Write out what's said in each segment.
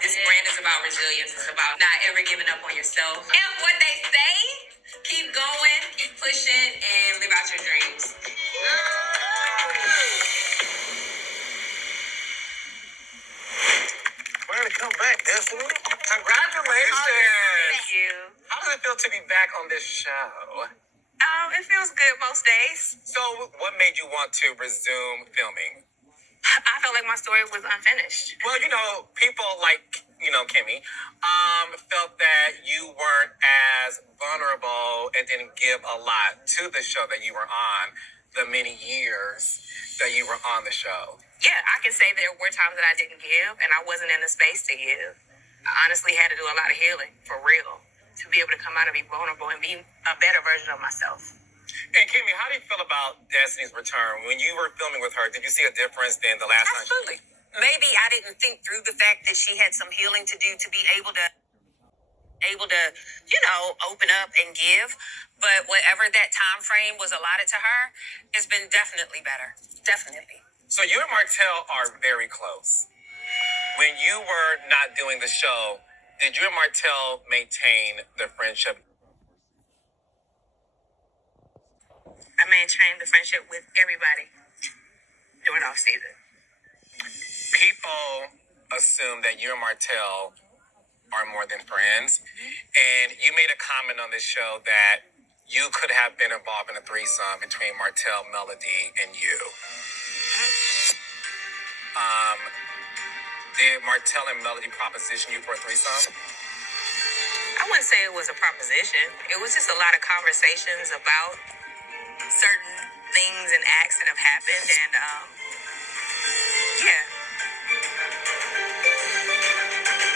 This brand is about resilience. It's about not ever giving up on yourself. And what they say, keep going, keep pushing, and live out your dreams. Way to come back, Destiny. Congratulations. Thank you. How does it feel to be back on this show? It feels good most days. So, what made you want to resume filming? I felt like my story was unfinished. Well, people like, Kimmy, felt that you weren't as vulnerable and didn't give a lot to the show that you were on the many years that you were on the show. Yeah, I can say there were times that I didn't give, and I wasn't in the space to give. I honestly had to do a lot of healing, for real, to be able to come out and be vulnerable and be a better version of myself. And Kimmy, how do you feel about Destiny's return? When you were filming with her, did you see a difference than the last time? Absolutely. Maybe I didn't think through the fact that she had some healing to do to be able to, open up and give. But whatever that time frame was allotted to her, it's been definitely better. Definitely. So you and Martell are very close. When you were not doing the show, did you and Martell maintain the friendship? I maintained the friendship with everybody during off season. People assume that you and Martell are more than friends. And you made a comment on this show that you could have been involved in a threesome between Martell, Melody, and you. Did Martell and Melody proposition you for a threesome? I wouldn't say it was a proposition. It was just a lot of conversations about certain things and acts that have happened. And, yeah.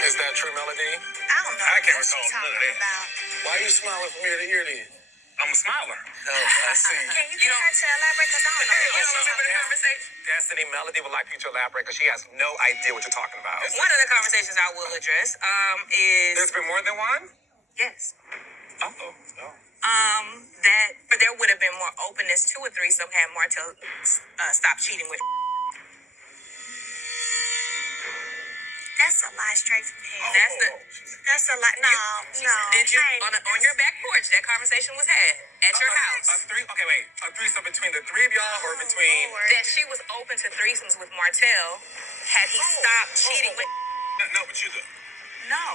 Is that true, Melody? I don't know. I can't what recall she's none of talking that. about. Why are you smiling from ear to ear then? I'm a smiler. Oh, I see. Can you get her to elaborate? Because I don't know. You don't remember the conversation? Destiny, Melody would like you to elaborate because she has no idea what you're talking about. One of the conversations I will address is... There's been more than one? Yes. Oh, no. But there would have been more openness to a threesome had Martell stopped cheating with... That's a lie straight from hell. That's a lie. No. Did you on your back porch? That conversation was had at your house. A threesome between the three of y'all or between... That she was open to threesomes with Martell had he stopped cheating with... No, but you do. No.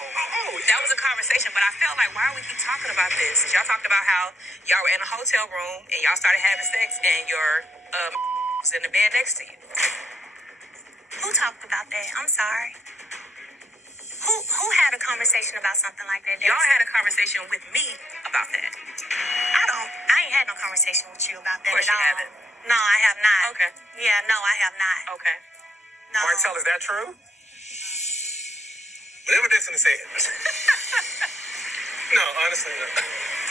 That was a conversation, but I felt like, why we keep talking about this? Y'all talked about how y'all were in a hotel room and y'all started having sex and your was in the bed next to you. Who talked about that? I'm sorry. Who had a conversation about something like that? Y'all had a conversation with me about that. I ain't had no conversation with you about that Of course at you all. haven't. No, I have not. Okay. Yeah, no, I have not. Okay. No. Martell, is that true? Whatever Destiny said. No, honestly, no.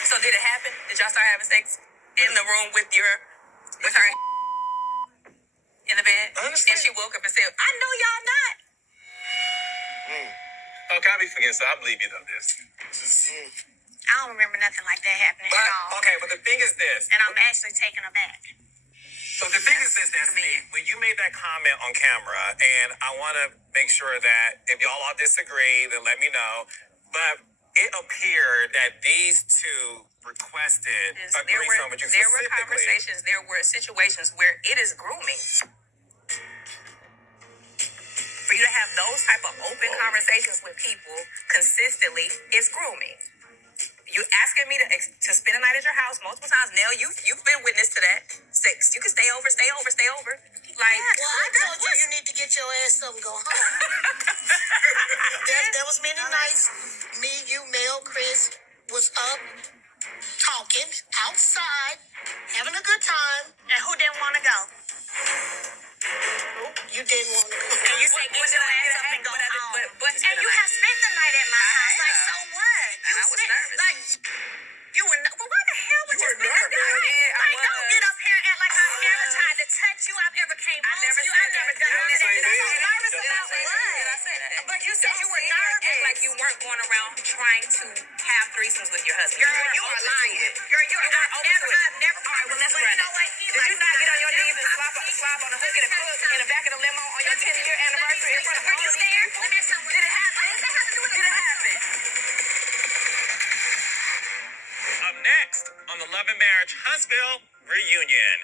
So did it happen? Did y'all start having sex in the room with her in the bed? Honestly? And she woke up and said, I know y'all not. Okay, I be forgetting, so I believe you though, this. I don't remember nothing like that happening at all. Okay, but the thing is this. And I'm actually taken aback. So the thing is this, Destiny, when you made that comment on camera, and I want to make sure that if y'all all disagree, then let me know. But it appeared that these two requested a threesome with you There were specifically. conversations, there were situations where it is grooming. For you to have those type of open conversations with people consistently is grooming. You asking me to spend a night at your house multiple times. Nell, you've been witness to that. You can stay over. Like, Well, I told you need to get your ass up and go home. There was many nights, me, you, Mel, Chris, was up, talking, outside, having a good time. And who didn't want to go? You didn't want to go. And you said get your ass up and go home. And you have spent the night at my house. Like, so what? And I was nervous. Like, you were well, why the hell would you spend the night? Yeah, I Like, don't was. get up here and act like I've never tried to touch you. I've ever came home to you. I've never done You that. never say I'm that. nervous Did I about say that? what? Did I say that? But you said you were Act nervous. like you weren't going around trying to have threesomes with your husband. Girl, you are lying. Girl, I've never. All right, well, let's But run you know it. what? Did you not get on your knees and slap on the hook of the cook in the back of the limo on your 10-year anniversary in front of all Were you these there people? when that something Did it happen? Love and Marriage Huntsville reunion.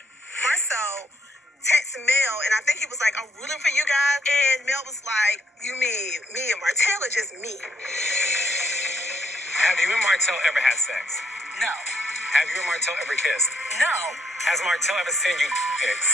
Marcel texted Mel, and I think he was like, I'm rooting for you guys. And Mel was like, you mean me and Martell or just me? Have you and Martell ever had sex? No. Have you and Martell ever kissed? No. Has Martell ever sent you pics?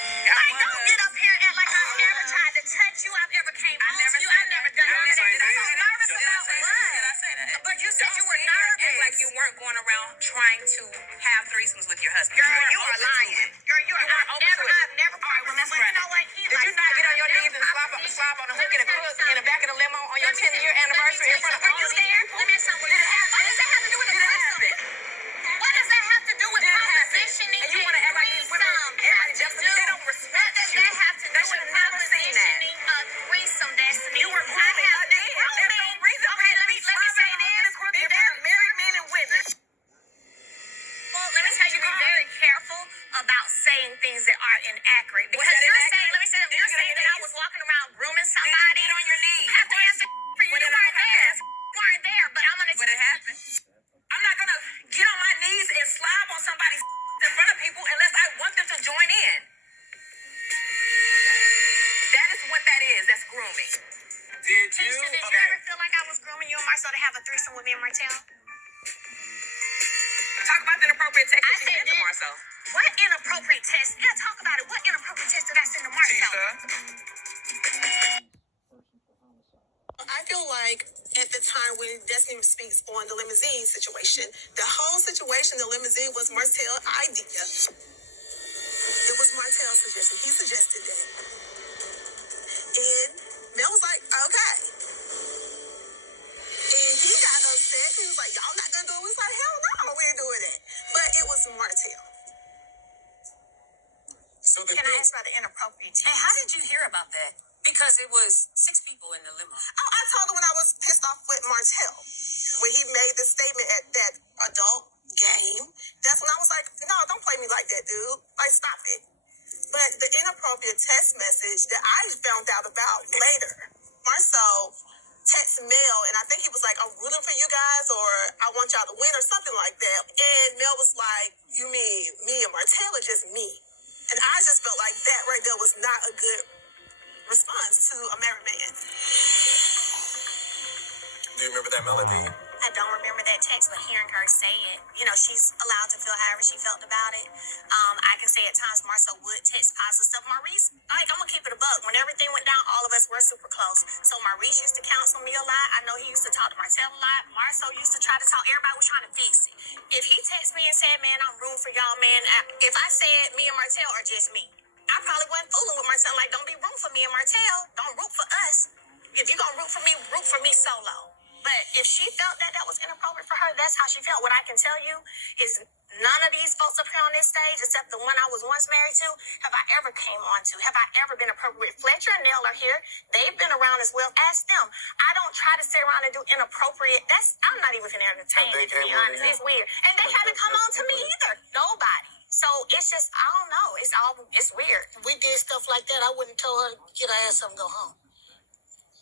Like, don't get up here and act like I've never tried to touch you. I've ever came I home never to you. said I've never that. done You that. didn't say I'm that. so nervous Did I about say what? that? Did I say that? But you said Don't you were sit here and act nervous. like you weren't going around trying to have threesomes with your husband. Girl, weren't you are open to lying. it. Girl, You weren't open to it. I've never. All right, well, let's but run you know it. what? Did you not get on your knees and slap on the hook and a cook in the back of the limo on your 10-year anniversary in front of all Were you these there? people? Let me ask you something. What does that have to do with the Did it threesome? happen? What does that have to do with Did it happen? propositioning And you want to act like these women, everybody just they don't respect What does you. that have to do They with should have never seen that. propositioning a threesome, Destiny? You were grooming again. There's no reason for Okay, you to let be me say this. Be very married men and women. Well, let me tell you, be very careful about saying things that are inaccurate. Because that you're inaccurate? saying, let me say, Did you you're get on saying your that I knees? was walking around grooming Did you somebody. get on your knees? I have to answer for you. Well, You then I weren't have to there. ask. You weren't there, but I'm gonna. But it happened. I'm not gonna get on my knees and slob on somebody's in front of people unless I want them to join in. That is what that is. That's grooming. Did you? Tisha, did you Okay. ever feel like I was grooming you and Marcel to have a threesome with me and Martell? Talk about the inappropriate text that I you said sent to that- Marcel. What inappropriate test? Yeah, talk about it. What inappropriate test did I send to Marcel? I feel like at the time when Destiny speaks on the limousine situation, the whole situation, the limousine was Martell's idea. It was Martell's suggestion. He suggested that. And Mel was like, okay. And he got upset. He was like, y'all not gonna do it? We was like, hell no, we ain't doing that. But it was Martell. So the Can I ask about the inappropriate test? And how did you hear about that? Because it was 6 people in the limo. Oh, I told her when I was pissed off with Martell. When he made the statement at that adult game, that's when I was like, no, don't play me like that, dude. Like, stop it. But the inappropriate text message that I found out about later, Marcel texted Mel, and I think he was like, I'm rooting for you guys, or I want y'all to win, or something like that. And Mel was like, you mean me and Martell or just me? And I just felt like that right there was not a good response to a married man. Do you remember that melody? I don't remember that text, but hearing her say it, you know, she's allowed to feel however she felt about it. I can say at times Marcel would text positive stuff. Maurice, like, I'm gonna keep it a buck. When everything went down, all of us were super close. So Maurice used to counsel me a lot. I know he used to talk to Marcel a lot. Marcel used to try to talk. Everybody was trying to fix it. If he texted me and said, man, I'm rooting for y'all, man, if I said me and Martell are just me, I probably wasn't fooling with Martell. Like, don't be rooting for me and Martell. Don't root for us. If you're gonna root for me solo. But if she felt that that was inappropriate for her, that's how she felt. What I can tell you is none of these folks up here on this stage, except the one I was once married to, have I ever came on to. Have I ever been appropriate? Fletcher and Nell are here. They've been around as well. Ask them. I don't try to sit around and do inappropriate. I'm not even going to entertain it, to be honest. It's weird. And they haven't come on to me either. Nobody. So it's just, I don't know. It's weird. We did stuff like that. I wouldn't tell her to get her ass up and go home.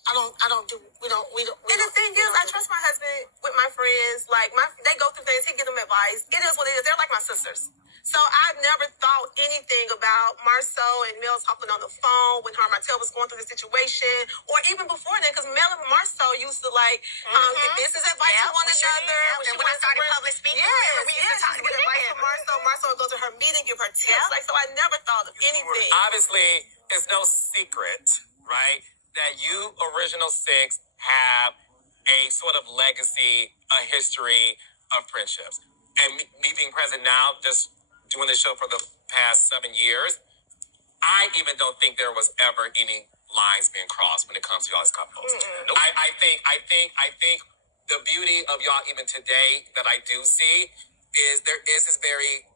We don't. And the thing is, I trust my husband with my friends. Like, they go through things. He gives them advice. It is what it is. They're like my sisters. So I've never thought anything about Marcel and Mel talking on the phone when her and Martell was going through the situation, or even before then, because Mel and Marcel used to give business advice to one another. When I started public speaking, we used to talk. Get advice from Marcel. Marcel would go to her meeting, give her tips. So I never thought of anything. Obviously, it's no secret, right, that you Original Six have a sort of legacy, a history of friendships. And me being present now, just doing this show for the past 7 years, I even don't think there was ever any lines being crossed when it comes to y'all as couples. Mm-hmm. I think the beauty of y'all even today that I do see is there is this very,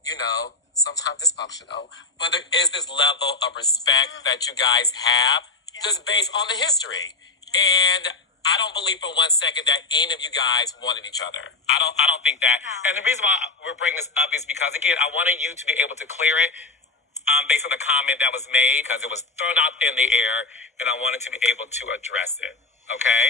sometimes dysfunctional, but there is this level of respect that you guys have just based on the history. And I don't believe for 1 second that any of you guys wanted each other. I don't think that. No. And the reason why we're bringing this up is because, again, I wanted you to be able to clear it based on the comment that was made, because it was thrown out in the air, and I wanted to be able to address it. Okay?